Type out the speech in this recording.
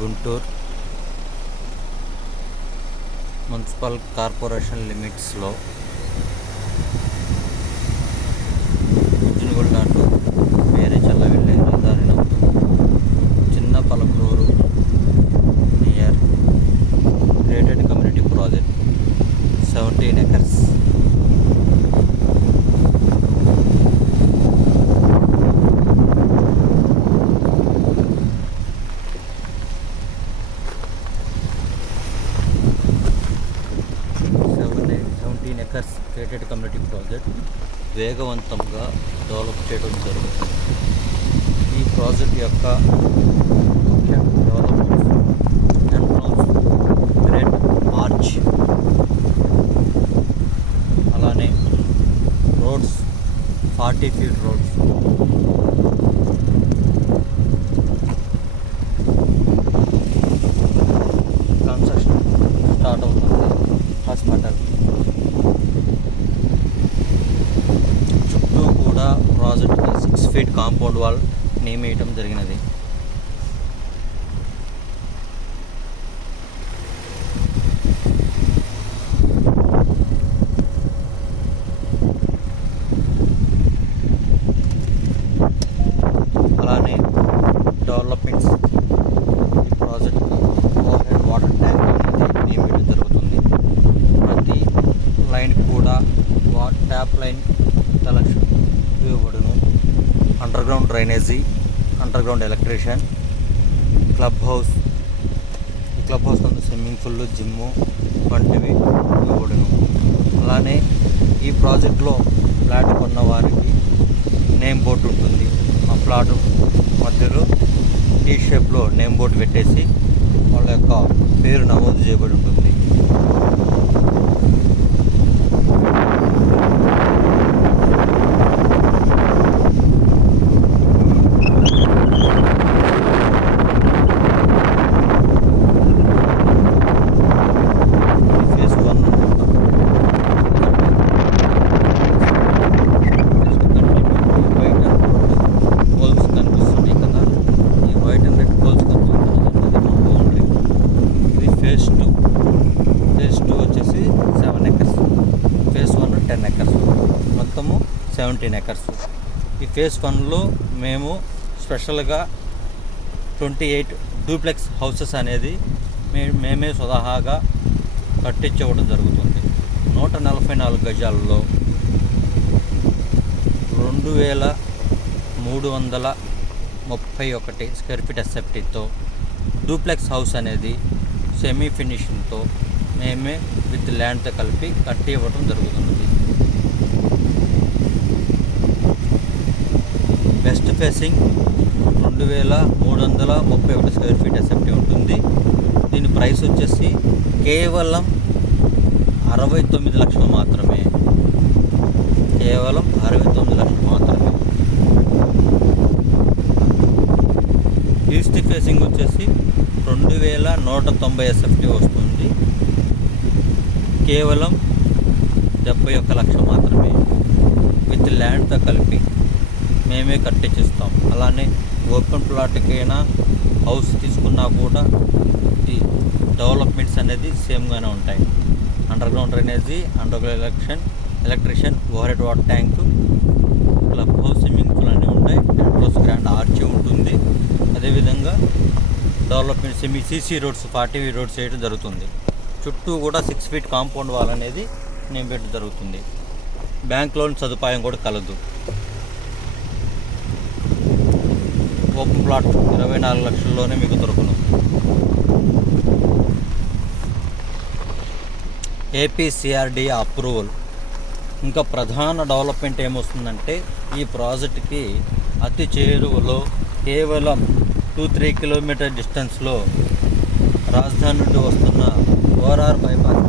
Guntur municipal corporation లిమిట్స్లో ఉజ్జునగొండ to మేరేచల్ల వెళ్ళే రహదారి నందు చిన్న Palakaluru near created community project 17 acres. Created community project వేగవంతంగా డెవలప్ చేయడం జరుగుతుంది. ఈ ప్రాజెక్ట్ యొక్క ముఖ్య డెవలప్మెంట్స్ ఎంట్రన్స్ గ్రేట్ ఆర్చ్, అలానే roads 40 feet roads, construction start అవుతుంది. హాస్పిటల్ చుట్టూ కూడా ప్రాజెక్ట్ 6 feet కాంపౌండ్ వాల్ నిర్మించడం జరిగినది. అలానే developments project over head water tank అనేది నిర్మించడం జరుగుతుంది. ప్రతి లైన్ కూడా ట్యాప్ లైన్ కలెక్షన్ ఇవ్వబడును. Under ground drainage, under ground electrician, club house, ఈ క్లబ్ హౌస్ నందు స్విమ్మింగ్ పూల్, జిమ్ వంటివి ఇవ్వబడును. అలానే ఈ ప్రాజెక్ట్లో ఫ్లాట్ కొన్న వారికి నేమ్ బోర్డు ఉంటుంది. ఆ ఫ్లాట్ మధ్యలో టీ షేప్లో నేమ్ బోర్డు పెట్టేసి వాళ్ళ యొక్క పేరు నమోదు చేయబడి ఉంటుంది. ఫేజ్ 2 వచ్చేసి 7 acres, ఫేజ్ 1 10 acres, మొత్తము 17 acres. ఈ ఫేజ్ 1లో మేము స్పెషల్గా 28 డూప్లెక్స్ హౌసెస్ అనేది మేమే స్వతహాగా కట్టించవడం జరుగుతుంది. 144 గజాల్లో 2331 స్క్వేర్ ఫీట్ ఎస్ఎఫ్టీతో డూప్లెక్స్ హౌస్ అనేది సెమీ ఫినిషింగ్తో మేమే విత్ ల్యాండ్తో కలిపి కట్టి ఇవ్వడం జరుగుతుంది. West facing 2331 square feet SFT ఉంటుంది. దీని ప్రైస్ వచ్చేసి కేవలం 69 లక్షలు మాత్రమే. కేవలం 69 లక్షలు మాత్రమే. ఈస్ట్ ఫేసింగ్ వచ్చేసి 2190 ఎస్ఎఫ్టీ వస్తుంది. కేవలం 71 లక్షలు మాత్రమే. విత్ ల్యాండ్తో కలిపి మేమే కట్టించిస్తాం. అలానే ఓపెన్ ప్లాట్కైనా హౌస్ తీసుకున్నా కూడా ఈ డెవలప్మెంట్స్ అనేది సేమ్గానే ఉంటాయి. Under ground drainage, under ground electrician, over head water tank, club house, swimming pool అన్నీ ఉంటాయి. ఎంట్రన్స్ గ్రాండ్ ఆర్చి ఉంటుంది. అదేవిధంగా development CC roads 40 feet roads వేయడం జరుగుతుంది. చుట్టూ కూడా 6 feet కాంపౌండ్ వాల్ అనేది నింపేయడం జరుగుతుంది. బ్యాంక్ లోన్ సదుపాయం కూడా కలదు. ఓపెన్ ప్లాట్ 24 లక్షల్లోనే మీకు దొరుకును. ఏపీసీఆర్డీ అప్రూవల్. ఇంకా ప్రధాన డెవలప్మెంట్ ఏమొస్తుందంటే ఈ ప్రాజెక్టుకి అతి చేరువలో కేవలం 2-3 కిలోమీటర్ డిస్టెన్స్లో రాజధాని నుండి వస్తున్న ఓఆర్ఆర్ బైపాస్